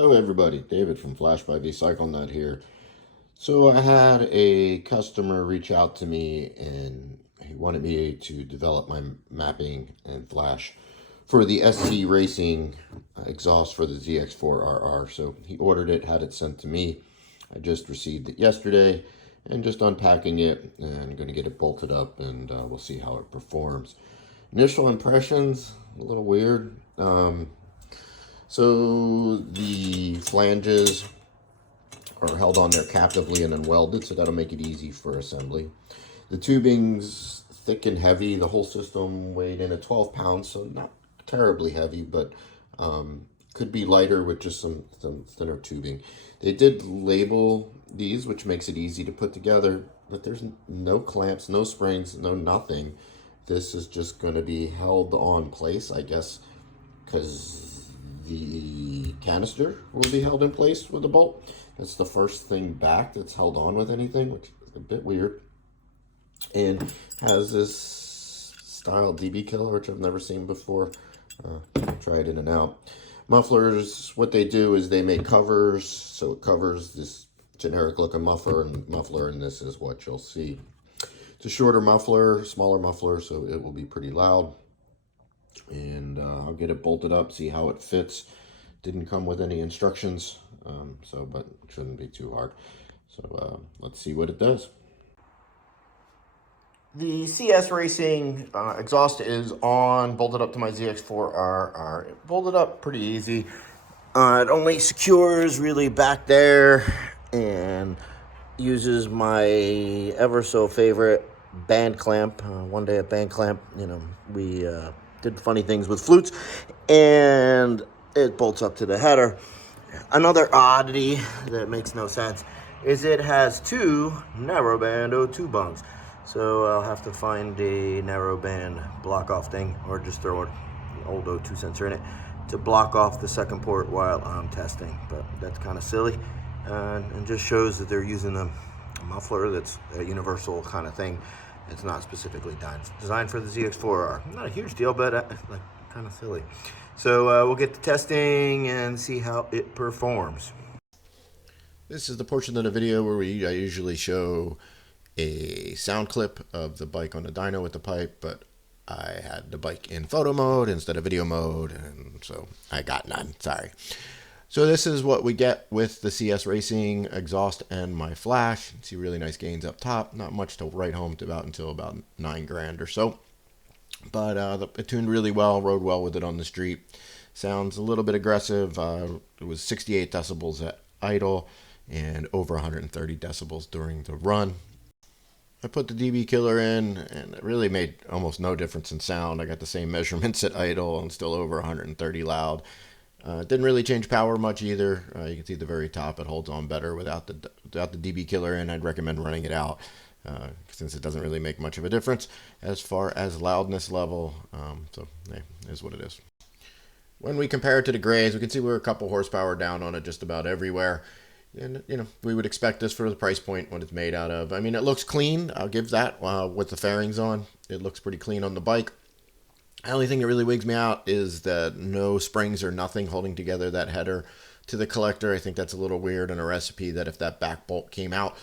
Hello everybody, David from Flash by Vcyclenut here. So I had a customer reach out to me and he wanted me to develop my mapping and flash for the SC Racing exhaust for the ZX4RR. So he ordered it, had it sent to me. I just received it yesterday and just unpacking it and going to get it bolted up and we'll see how it performs. Initial impressions, a little weird. So the flanges are held on there captively and then welded, so that'll make it easy for assembly. The tubing's thick and heavy. The whole system weighed in at 12 pounds, so not terribly heavy, but could be lighter with just some thinner tubing. They did label these, which makes it easy to put together, but there's no clamps, no springs, no nothing. This is just going to be held on place, I guess, because the canister will be held in place with a bolt. That's the first thing back that's held on with anything, which is a bit weird. And has this style DB killer, which I've never seen before. Tried in and out. Mufflers, what they do is they make covers, so it covers this generic looking muffler, and this is what you'll see. It's a shorter muffler, smaller muffler, so it will be pretty loud. And I'll get it bolted up, see how it fits. Didn't come with any instructions, but it shouldn't be too hard. So let's see what it does. The CS Racing exhaust is on, bolted up to my ZX4RR. It bolted up pretty easy. It only secures really back there and uses my ever so favorite band clamp. One day at band clamp, we did funny things with flutes, and it bolts up to the header. Another oddity that makes no sense is it has two narrowband O2 bungs. So I'll have to find a narrowband block off thing, or just throw an old O2 sensor in it to block off the second port while I'm testing. But that's kind of silly, and just shows that they're using a muffler that's a universal kind of thing. It's not specifically designed for the ZX4R. Not a huge deal, but like kind of silly. So we'll get to testing and see how it performs. This is the portion of the video where I usually show a sound clip of the bike on the dyno with the pipe, but I had the bike in photo mode instead of video mode, and so I got none. Sorry. So this is what we get with the CS Racing exhaust and my flash. You see really nice gains up top. Not much to write home to until about $9 grand or so. But it tuned really well, rode well with it on the street. Sounds a little bit aggressive. It was 68 decibels at idle and over 130 decibels during the run. I put the DB killer in, and it really made almost no difference in sound. I got the same measurements at idle and still over 130 loud. Didn't really change power much either. You can see the very top, it holds on better without the DB killer in. I'd recommend running it out since it doesn't really make much of a difference as far as loudness level. So it is what it is. When we compare it to the grays, we can see we're a couple horsepower down on it just about everywhere. And, we would expect this for the price point, what it's made out of. I mean, it looks clean. I'll give that with the fairings on. It looks pretty clean on the bike. The only thing that really wigs me out is that no springs or nothing holding together that header to the collector. I think that's a little weird in a recipe that if that back bolt came out,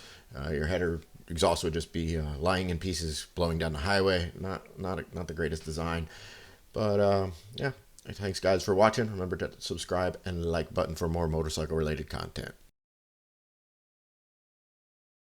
your header exhaust would just be lying in pieces, blowing down the highway. Not the greatest design. But, yeah. Thanks, guys, for watching. Remember to subscribe and like button for more motorcycle-related content.